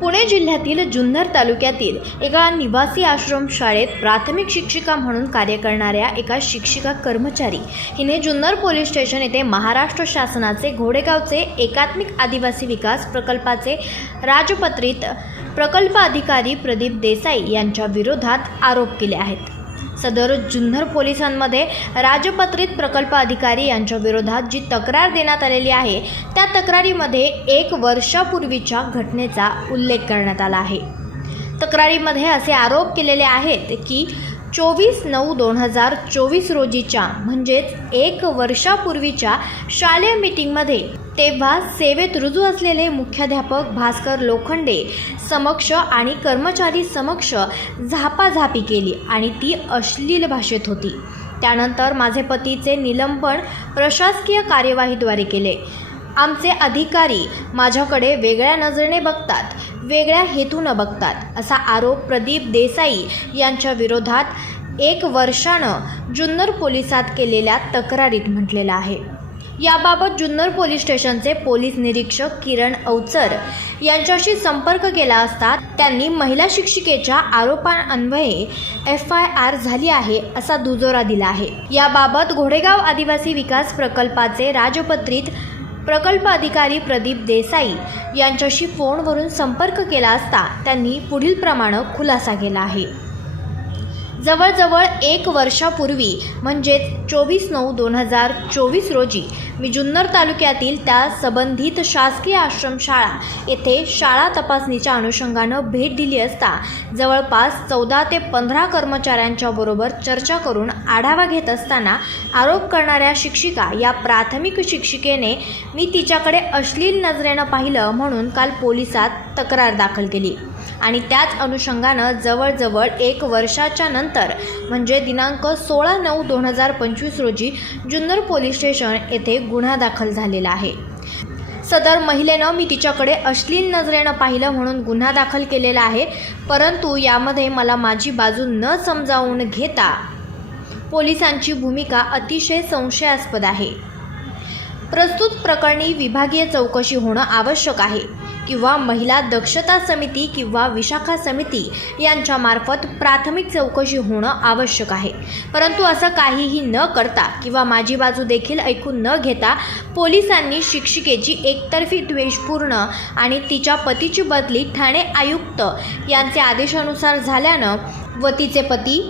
पुणे जिल्ह्यातील जुन्नर तालुक्यातील एका निवासी आश्रम शाळेत प्राथमिक शिक्षिका म्हणून कार्य करणाऱ्या एका शिक्षिका कर्मचारी. हिने जुन्नर पोलीस स्टेशन येथे महाराष्ट्र शासनाचे घोडेगावचे एकात्मिक आदिवासी विकास प्रकल्पाचे राजपत्रित प्रकल्प अधिकारी प्रदीप देसाई यांच्या विरोधात आरोप केले आहेत. सदर जुन्नर पोलिसांमध्ये राजपत्रित प्रकल्प अधिकारी यांच्या विरोधात जी तक्रार देण्यात आलेली आहे त्या तक्रारीमध्ये एक वर्षापूर्वीच्या घटनेचा उल्लेख करण्यात आला आहे. तक्रारीमध्ये असे आरोप केलेले आहेत की चोवीस नऊ दोन हजार चोवीस रोजीच्या म्हणजेच एक वर्षापूर्वीच्या शालेय मीटिंगमध्ये तेव्हा सेवेत रुजू असलेले मुख्याध्यापक भास्कर लोखंडे समक्ष आणि कर्मचारी समक्ष झापाझापी केली आणि ती अश्लील भाषेत होती. त्यानंतर माझे पतीचे निलंबन प्रशासकीय कार्यवाहीद्वारे केले. आमचे अधिकारी माझ्याकडे वेगळ्या नजरेने बघतात. वेगळ्या हेतूनं बघतात असा आरोप प्रदीप देसाई यांच्या विरोधात एक वर्षानं जुन्नर पोलिसात केलेल्या तक्रारीत म्हटलेलं आहे. याबाबत जुन्नर पोलीस स्टेशनचे पोलीस निरीक्षक किरण अवचर यांच्याशी संपर्क केला असता त्यांनी महिला शिक्षिकेच्या आरोपांन्वये एफ आय आर झाली आहे असा दुजोरा दिला आहे. याबाबत घोडेगाव आदिवासी विकास प्रकल्पाचे राजपत्रित प्रकल्प अधिकारी प्रदीप देसाई यांच्याशी फोनवरून संपर्क केला असता त्यांनी पुढील प्रमाणे खुलासा केला आहे. जवळजवळ एक वर्षापूर्वी म्हणजेच चोवीस नऊ दोन हजार चोवीस रोजी मी जुन्नर तालुक्यातील त्या संबंधित शासकीय आश्रमशाळा येथे शाळा तपासणीच्या अनुषंगानं भेट दिली असता जवळपास चौदा ते पंधरा कर्मचाऱ्यांच्या बरोबर चर्चा करून आढावा घेत असताना आरोप करणाऱ्या शिक्षिका या प्राथमिक शिक्षिकेने मी तिच्याकडे अश्लील नजरेनं पाहिलं म्हणून काल पोलिसात तक्रार दाखल केली. आणि त्याच अनुषंगानं जवळजवळ एक वर्षाच्या नंतर म्हणजे दिनांक सोळा नऊ दोन हजार पंचवीस रोजी जुन्नर पोलीस स्टेशन येथे गुन्हा दाखल झालेला आहे. सदर महिलेनं मी तिच्याकडे अश्लील नजरेनं पाहिलं म्हणून गुन्हा दाखल केलेला आहे परंतु यामध्ये मला माझी बाजू न समजावून घेता पोलिसांची भूमिका अतिशय संशयास्पद आहे. प्रस्तुत प्रकरणी विभागीय चौकशी होणं आवश्यक आहे. किंवा महिला दक्षता समिती किंवा विशाखा समिती यांच्यामार्फत प्राथमिक चौकशी होणं आवश्यक आहे. परंतु असं काहीही न करता किंवा माझी बाजू देखील ऐकून न घेता पोलिसांनी शिक्षिकेची एकतर्फी द्वेषपूर्ण आणि तिच्या पतीची बदली ठाणे आयुक्त यांचे आदेशानुसार झाल्यानं व तिचे पती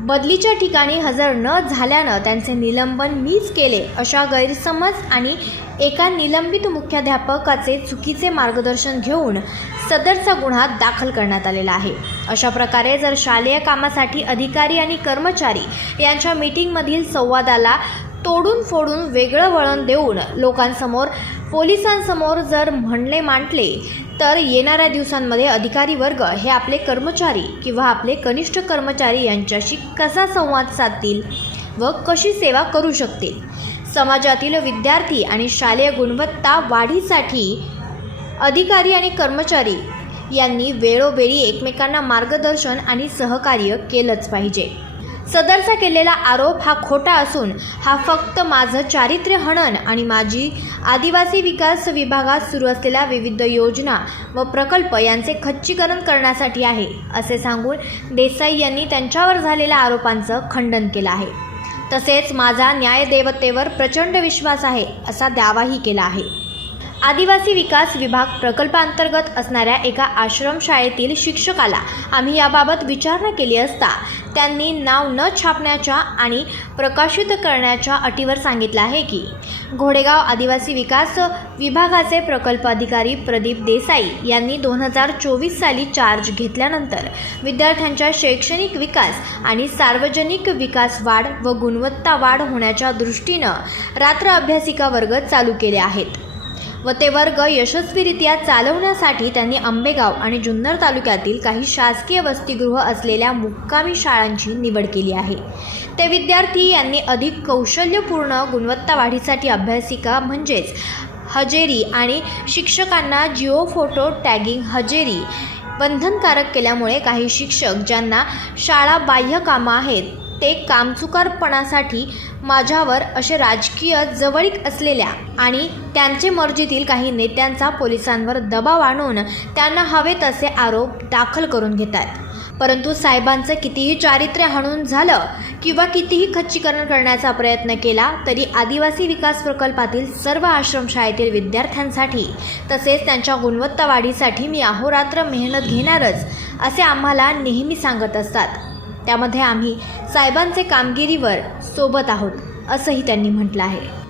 बदलीच्या ठिकाणी हजर न झाल्यानं त्यांचे निलंबन मीच केले अशा गैरसमज आणि एका निलंबित मुख्याध्यापकाचे चुकीचे मार्गदर्शन घेऊन सदरचा गुन्हा दाखल करण्यात आलेला आहे. अशा प्रकारे जर शालेय कामासाठी अधिकारी आणि कर्मचारी यांच्या मीटिंगमधील संवादाला तोडून फोडून वेगळं वळण देऊन लोकांसमोर पोलिसांसमोर जर म्हणणे मांडले तर येणाऱ्या दिवसांमध्ये अधिकारी वर्ग हे आपले कर्मचारी किंवा आपले कनिष्ठ कर्मचारी यांच्याशी कसा संवाद साधतील व कशी सेवा करू शकतील? समाजातील विद्यार्थी आणि शालेय गुणवत्ता वाढीसाठी अधिकारी आणि कर्मचारी यांनी वेळोवेळी एकमेकांना मार्गदर्शन आणि सहकार्य केलंच पाहिजे. सदरचा केलेला आरोप हा खोटा असून हा फक्त माझं चारित्र्य हनन आणि माझी आदिवासी विकास विभागात सुरू असलेल्या विविध योजना व प्रकल्प यांचे खच्चीकरण करण्यासाठी आहे असे सांगून देसाई यांनी त्यांच्यावर झालेल्या आरोपांचं खंडन केलं आहे. तसेच माझा न्यायदेवतेवर प्रचंड विश्वास आहे असा दावाही केला आहे. आदिवासी विकास विभाग प्रकल्पांतर्गत असणाऱ्या एका आश्रमशाळेतील शिक्षकाला आम्ही याबाबत विचारणा केली असता त्यांनी नाव न छापण्याच्या आणि प्रकाशित करण्याच्या अटीवर सांगितलं आहे की घोडेगाव आदिवासी विकास विभागाचे प्रकल्प अधिकारी प्रदीप देसाई यांनी दोन हजार चोवीस साली चार्ज घेतल्यानंतर विद्यार्थ्यांच्या शैक्षणिक विकास आणि सार्वजनिक विकास वाढ व गुणवत्ता वाढ होण्याच्या दृष्टीनं रात्र अभ्यासिका वर्ग चालू केले आहेत. व ते वर्ग यशस्वीरित्या चालवण्यासाठी त्यांनी आंबेगाव आणि जुन्नर तालुक्यातील काही शासकीय वसतिगृह असलेल्या मुक्कामी शाळांची निवड केली आहे. ते विद्यार्थी यांनी अधिक कौशल्यपूर्ण गुणवत्ता वाढीसाठी अभ्यासिका म्हणजेच हजेरी आणि शिक्षकांना जिओ फोटो टॅगिंग हजेरी बंधनकारक केल्यामुळे काही शिक्षक ज्यांना शाळा बाह्य कामं आहेत ते कामचुकारपणासाठी माझ्यावर असे राजकीय जवळीक असलेल्या आणि त्यांचे मर्जीतील काही नेत्यांचा पोलिसांवर दबाव आणून त्यांना हवे तसे आरोप दाखल करून घेतात. परंतु साहेबांचं कितीही चारित्र्य हाणून झालं किंवा कितीही खच्चीकरण करण्याचा प्रयत्न केला तरी आदिवासी विकास प्रकल्पातील सर्व आश्रमशाळेतील विद्यार्थ्यांसाठी तसेच त्यांच्या गुणवत्ता वाढीसाठी मी अहोरात्र मेहनत घेणारच असे आम्हाला नेहमी सांगत असतात. त्यामध्ये आम्ही साहेबांचे कामगिरीवर सोबत आहोत असंही त्यांनी म्हटलं आहे.